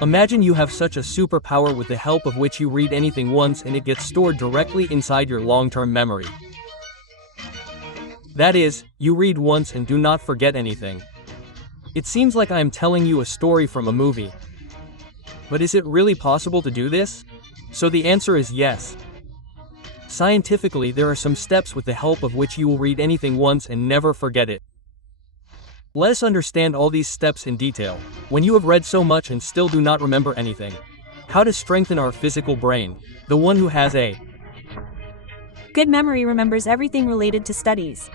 Imagine you have such a superpower with the help of which you read anything once and it gets stored directly inside your long-term memory. That is, you read once and do not forget anything. It seems like I am telling you a story from a movie. But is it really possible to do this? So the answer is yes. Scientifically, there are some steps with the help of which you will read anything once and never forget it. Let us understand all these steps in detail. When you have read so much and still do not remember anything. How to strengthen our physical brain. The one who has a good memory remembers everything related to studies.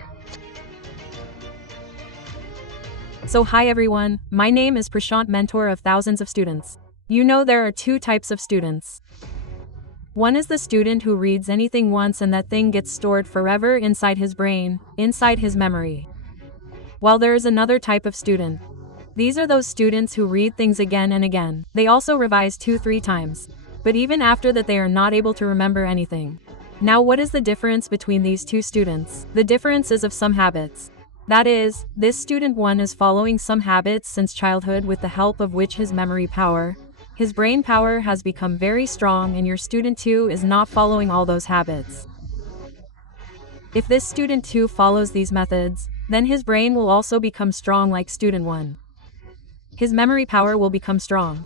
So hi everyone, my name is Prashant, mentor of thousands of students. You know there are two types of students. One is the student who reads anything once and that thing gets stored forever inside his brain, inside his memory. While there is another type of student. These are those students who read things again and again. They also revise 2-3 times. But even after that they are not able to remember anything. Now what is the difference between these two students? The difference is of some habits. That is, this student 1 is following some habits since childhood with the help of which his memory power, his brain power has become very strong, and your student 2 is not following all those habits. If this student 2 follows these methods, then his brain will also become strong like student 1. His memory power will become strong.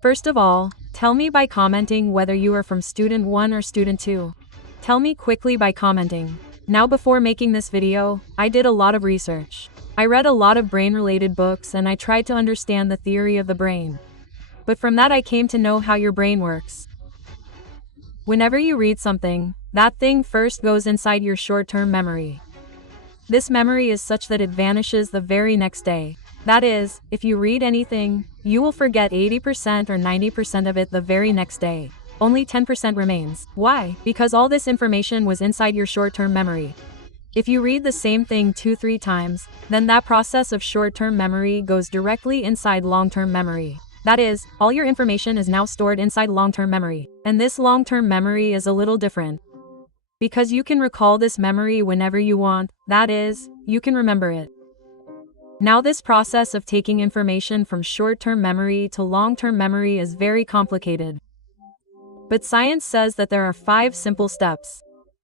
First of all, tell me by commenting whether you are from student 1 or student 2. Tell me quickly by commenting. Now before making this video, I did a lot of research. I read a lot of brain-related books and I tried to understand the theory of the brain. But from that I came to know how your brain works. Whenever you read something, that thing first goes inside your short-term memory. This memory is such that it vanishes the very next day. That is, if you read anything, you will forget 80% or 90% of it the very next day. Only 10% remains. Why? Because all this information was inside your short-term memory. If you read the same thing 2-3 times, then that process of short-term memory goes directly inside long-term memory. That is, all your information is now stored inside long-term memory. And this long-term memory is a little different. Because you can recall this memory whenever you want, that is, you can remember it. Now this process of taking information from short-term memory to long-term memory is very complicated. But science says that there are 5 simple steps.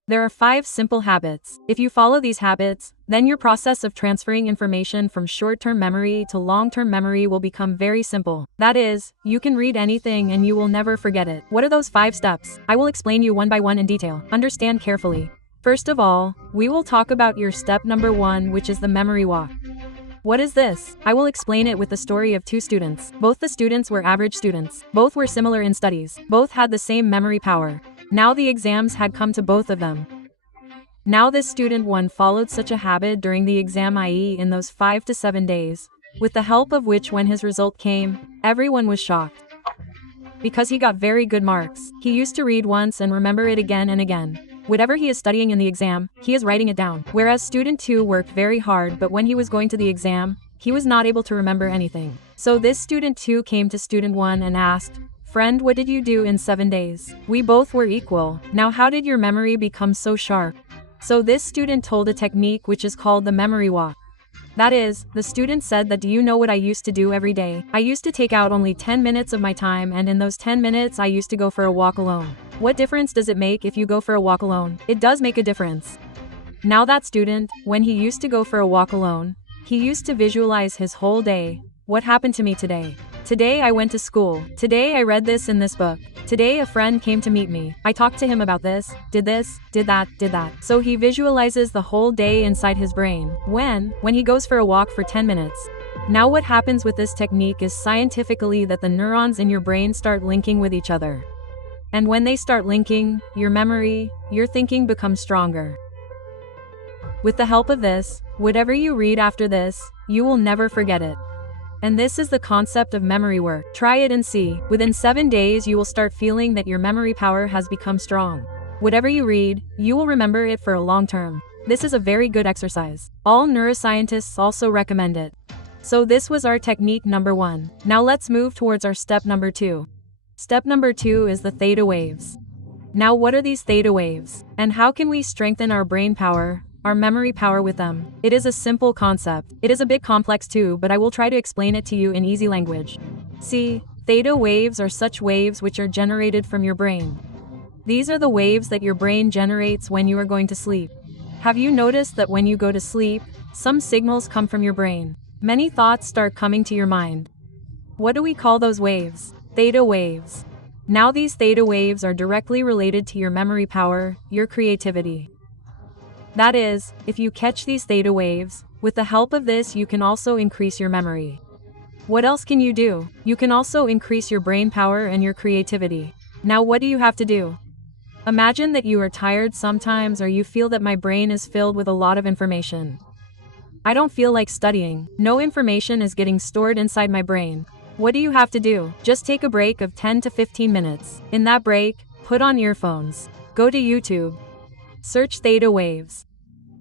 There are 5 simple habits. If you follow these habits, then your process of transferring information from short-term memory to long-term memory will become very simple. That is, you can read anything and you will never forget it. What are those 5 steps? I will explain you one by one in detail. Understand carefully. First of all, we will talk about your step number 1, which is the memory walk. What is this? I will explain it with the story of 2 students. Both the students were average students. Both were similar in studies. Both had the same memory power. Now the exams had come to both of them. Now this student 1 followed such a habit during the exam, i.e. in those 5 to 7 days, with the help of which when his result came, everyone was shocked. Because he got very good marks. He used to read once and remember it again and again. Whatever he is studying in the exam, he is writing it down. Whereas student 2 worked very hard, but when he was going to the exam, he was not able to remember anything. So this student 2 came to student 1 and asked, "Friend, what did you do in 7 days? We both were equal. Now how did your memory become so sharp?" So this student told a technique which is called the memory walk. That is, the student said that, "Do you know what I used to do every day? I used to take out only 10 minutes of my time, and in those 10 minutes I used to go for a walk alone." What difference does it make if you go for a walk alone? It does make a difference. Now that student, when he used to go for a walk alone, he used to visualize his whole day. What happened to me today? Today I went to school. Today I read this in this book. Today a friend came to meet me. I talked to him about this, did that. So he visualizes the whole day inside his brain. When he goes for a walk for 10 minutes. Now what happens with this technique is scientifically that the neurons in your brain start linking with each other. And when they start linking, your memory, your thinking becomes stronger. With the help of this, whatever you read after this, you will never forget it. And this is the concept of memory work. Try it and see. Within 7 days you will start feeling that your memory power has become strong. Whatever you read, you will remember it for a long term. This is a very good exercise. All neuroscientists also recommend it. So this was our technique number 1. Now let's move towards our step number 2. Step number 2 is the theta waves. Now what are these theta waves? And how can we strengthen our brain power, our memory power with them? It is a simple concept. It is a bit complex too, but I will try to explain it to you in easy language. See, theta waves are such waves which are generated from your brain. These are the waves that your brain generates when you are going to sleep. Have you noticed that when you go to sleep, some signals come from your brain? Many thoughts start coming to your mind. What do we call those waves? Theta waves. Now these theta waves are directly related to your memory power, your creativity. That is, if you catch these theta waves, with the help of this you can also increase your memory. What else can you do? You can also increase your brain power and your creativity. Now what do you have to do? Imagine that you are tired sometimes or you feel that my brain is filled with a lot of information. I don't feel like studying. No information is getting stored inside my brain. What do you have to do? Just take a break of 10 to 15 minutes. In that break, put on earphones. Go to YouTube. Search theta waves.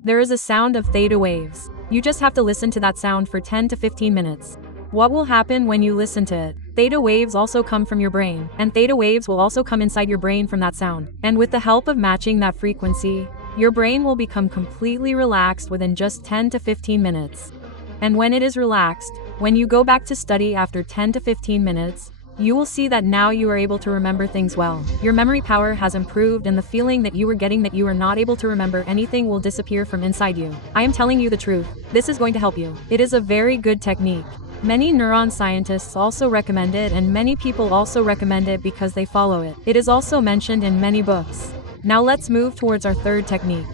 There is a sound of theta waves. You just have to listen to that sound for 10 to 15 minutes. What will happen when you listen to it? Theta waves also come from your brain, and theta waves will also come inside your brain from that sound. And with the help of matching that frequency, your brain will become completely relaxed within just 10 to 15 minutes. And when it is relaxed, when you go back to study after 10 to 15 minutes, you will see that now you are able to remember things well. Your memory power has improved and the feeling that you were getting that you are not able to remember anything will disappear from inside you. I am telling you the truth. This is going to help you. It is a very good technique. Many neuron scientists also recommend it and many people also recommend it because they follow it. It is also mentioned in many books. Now let's move towards our third technique.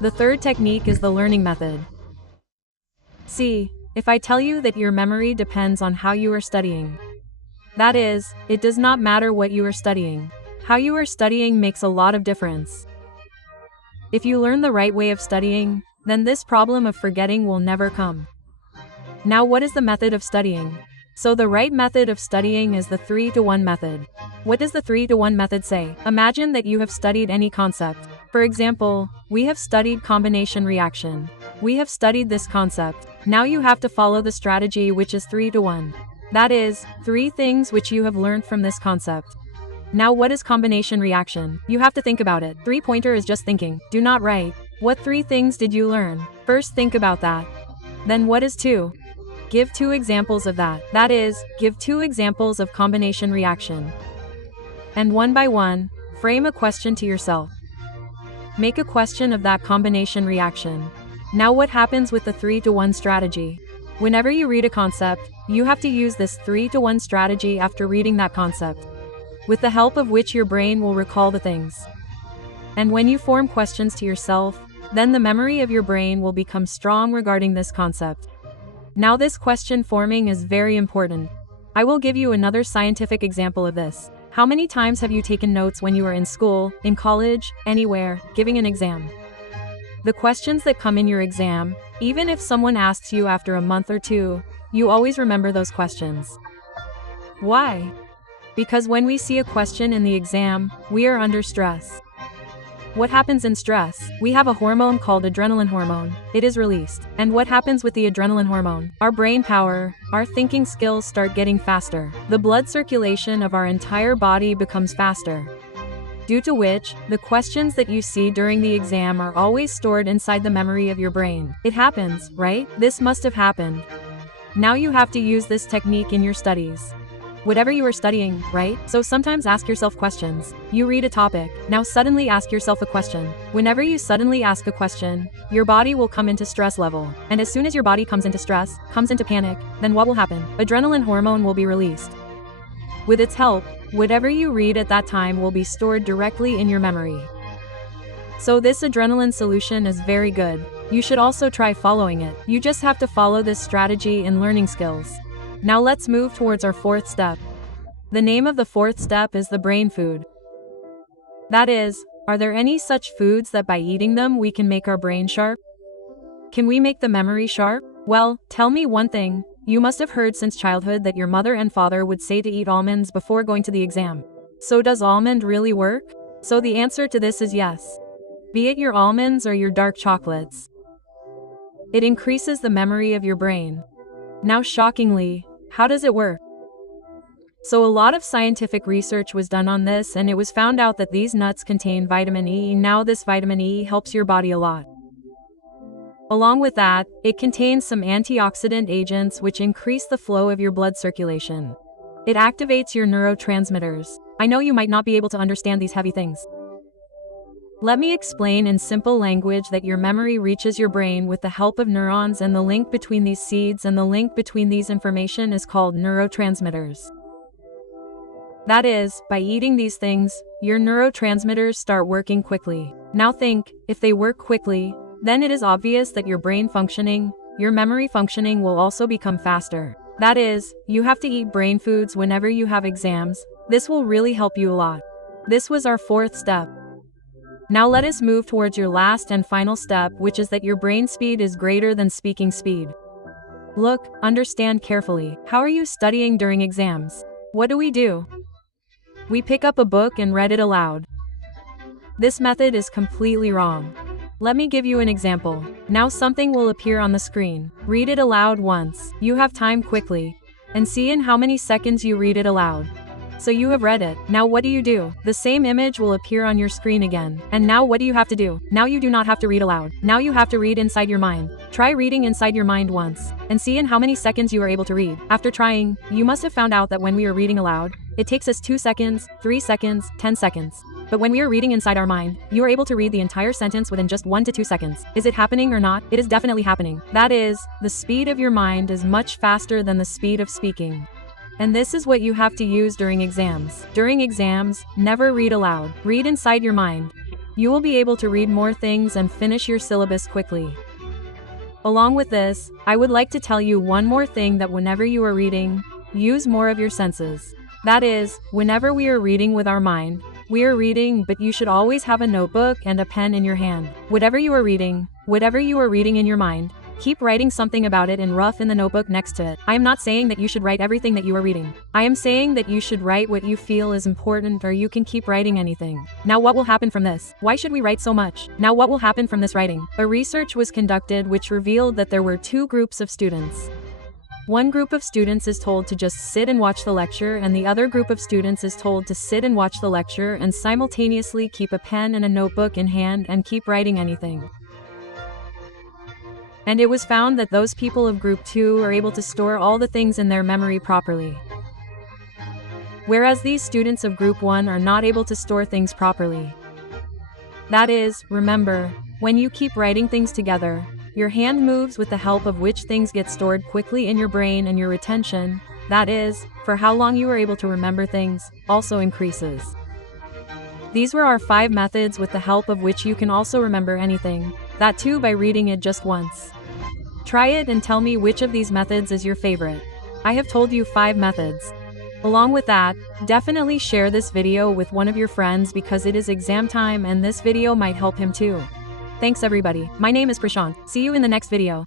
The third technique is the learning method. See, if I tell you that your memory depends on how you are studying. That is, it does not matter what you are studying. How you are studying makes a lot of difference. If you learn the right way of studying, then this problem of forgetting will never come. Now what is the method of studying? So the right method of studying is the 3-to-1 method. What does the 3-to-1 method say? Imagine that you have studied any concept. For example, we have studied combination reaction. We have studied this concept. Now you have to follow the strategy which is 3-to-1. That is, 3 things which you have learned from this concept. Now what is combination reaction? You have to think about it. 3-pointer is just thinking. Do not write. What 3 things did you learn? First think about that. Then what is 2? Give 2 examples of that. That is, give 2 examples of combination reaction. And one by one, frame a question to yourself. Make a question of that combination reaction. Now what happens with the 3-to-1 strategy? Whenever you read a concept, you have to use this 3-to-1 strategy after reading that concept, with the help of which your brain will recall the things. And when you form questions to yourself, then the memory of your brain will become strong regarding this concept. Now this question forming is very important. I will give you another scientific example of this. How many times have you taken notes when you were in school, in college, anywhere, giving an exam? The questions that come in your exam, even if someone asks you after a month or 2, you always remember those questions. Why? Because when we see a question in the exam, we are under stress. What happens in stress? We have a hormone called adrenaline hormone. It is released. And what happens with the adrenaline hormone? Our brain power, our thinking skills start getting faster. The blood circulation of our entire body becomes faster. Due to which, the questions that you see during the exam are always stored inside the memory of your brain. It happens, right? This must have happened. Now you have to use this technique in your studies. Whatever you are studying, right? So sometimes ask yourself questions. You read a topic, now suddenly ask yourself a question. Whenever you suddenly ask a question, your body will come into stress level. And as soon as your body comes into stress, comes into panic, then what will happen? Adrenaline hormone will be released. With its help, whatever you read at that time will be stored directly in your memory. So this adrenaline solution is very good. You should also try following it. You just have to follow this strategy in learning skills. Now let's move towards our 4th step. The name of the 4th step is the brain food. That is, are there any such foods that by eating them we can make our brain sharp? Can we make the memory sharp? Well, tell me one thing. You must have heard since childhood that your mother and father would say to eat almonds before going to the exam. So does almond really work? So the answer to this is yes. Be it your almonds or your dark chocolates. It increases the memory of your brain. Now shockingly, how does it work? So a lot of scientific research was done on this and it was found out that these nuts contain vitamin E. Now this vitamin E helps your body a lot. Along with that, it contains some antioxidant agents which increase the flow of your blood circulation. It activates your neurotransmitters. I know you might not be able to understand these heavy things. Let me explain in simple language that your memory reaches your brain with the help of neurons, and the link between these seeds and the link between these information is called neurotransmitters. That is, by eating these things, your neurotransmitters start working quickly. Now think, if they work quickly, then it is obvious that your brain functioning, your memory functioning will also become faster. That is, you have to eat brain foods whenever you have exams. This will really help you a lot. This was our fourth step. Now let us move towards your last and final step, which is that your brain speed is greater than speaking speed. Look, understand carefully. How are you studying during exams? What do? We pick up a book and read it aloud. This method is completely wrong. Let me give you an example. Now something will appear on the screen. Read it aloud once. You have time quickly. And see in how many seconds you read it aloud. So you have read it. Now what do? The same image will appear on your screen again. And now what do you have to do? Now you do not have to read aloud. Now you have to read inside your mind. Try reading inside your mind once. And see in how many seconds you are able to read. After trying, you must have found out that when we are reading aloud, it takes us 2 seconds, 3 seconds, 10 seconds. But when we are reading inside our mind, you are able to read the entire sentence within just 1 to 2 seconds. Is it happening or not? It is definitely happening. That is, the speed of your mind is much faster than the speed of speaking. And this is what you have to use during exams. During exams, never read aloud. Read inside your mind. You will be able to read more things and finish your syllabus quickly. Along with this, I would like to tell you one more thing, that whenever you are reading, use more of your senses. That is, whenever we are reading with our mind, we are reading, but you should always have a notebook and a pen in your hand. Whatever you are reading in your mind, keep writing something about it in rough in the notebook next to it. I am not saying that you should write everything that you are reading. I am saying that you should write what you feel is important, or you can keep writing anything. Now what will happen from this? Why should we write so much? Now what will happen from this writing? A research was conducted which revealed that there were 2 groups of students. One group of students is told to just sit and watch the lecture, and the other group of students is told to sit and watch the lecture and simultaneously keep a pen and a notebook in hand and keep writing anything. And it was found that those people of group 2 are able to store all the things in their memory properly. Whereas these students of group 1 are not able to store things properly. That is, remember, when you keep writing things together, your hand moves with the help of which things get stored quickly in your brain, and your retention, that is, for how long you are able to remember things, also increases. These were our 5 methods with the help of which you can also remember anything, that too by reading it just once. Try it and tell me which of these methods is your favorite. I have told you 5 methods. Along with that, definitely share this video with one of your friends, because it is exam time and this video might help him too. Thanks everybody. My name is Prashant. See you in the next video.